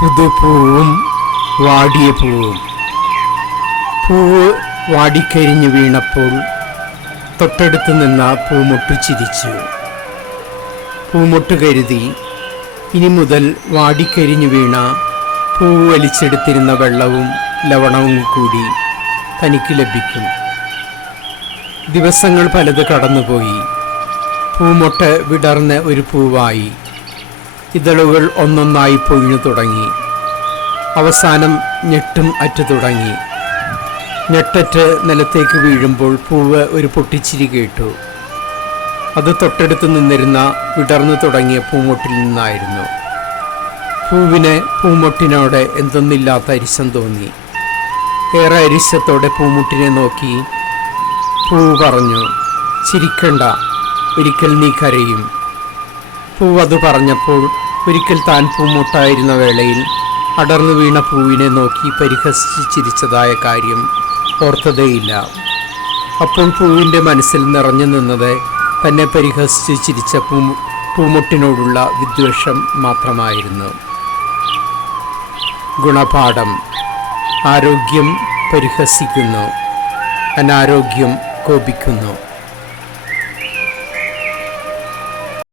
പുതുപൂവും വാടിയ പൂവും. പൂവ് വാടിക്കരിഞ്ഞു വീണപ്പോൾ തൊട്ടടുത്ത് നിന്ന പൂമൊട്ട് ചിരിച്ചു. പൂമൊട്ട് കരുതി ഇനി മുതൽ വാടിക്കരിഞ്ഞു വീണ പൂവ് വലിച്ചെടുത്തിരുന്ന വെള്ളവും ലവണവും കൂടി തനിക്ക് ലഭിക്കും. ദിവസങ്ങൾ പലത് കടന്നുപോയി. പൂമൊട്ട് വിടർന്ന ഒരു പൂവായി. ഇതളുകൾ ഒന്നൊന്നായി പൊഴിഞ്ഞു തുടങ്ങി. അവസാനം ഞെട്ടും അറ്റു തുടങ്ങി. ഞെട്ടറ്റ് നിലത്തേക്ക് വീഴുമ്പോൾ പൂവ് ഒരു പൊട്ടിച്ചിരി കേട്ടു. അത് തൊട്ടടുത്ത് നിന്നിരുന്ന വിടർന്നു തുടങ്ങിയ പൂമൊട്ടിൽ നിന്നായിരുന്നു. പൂവിന് പൂമൊട്ടിനോട് എന്തൊന്നില്ലാത്ത അരിശം തോന്നി. ഏറെ അരിശത്തോടെ പൂമുട്ടിനെ നോക്കി പൂവ് പറഞ്ഞു ചിരിക്കണ്ട ഒരിക്കൽ നീ കരയും. പൂവ് അത് പറഞ്ഞപ്പോൾ ഒരിക്കൽ താൻ പൂമുട്ടായിരുന്ന വേളയിൽ അടർന്നു വീണ പൂവിനെ നോക്കി പരിഹസിച്ച് ചിരിച്ചതായ കാര്യം ഓർത്തതേയില്ല. അപ്പോൾ പൂവിന്റെ മനസ്സിൽ നിറഞ്ഞു നിന്നത് തന്നെ പരിഹസിച്ച് ചിരിച്ച പൂ പൂമുട്ടിനോടുള്ള വിദ്വേഷം മാത്രമായിരുന്നു. ഗുണപാഠം. ആരോഗ്യം പരിഹസിക്കുന്നു. അനാരോഗ്യം കോപിക്കുന്നു.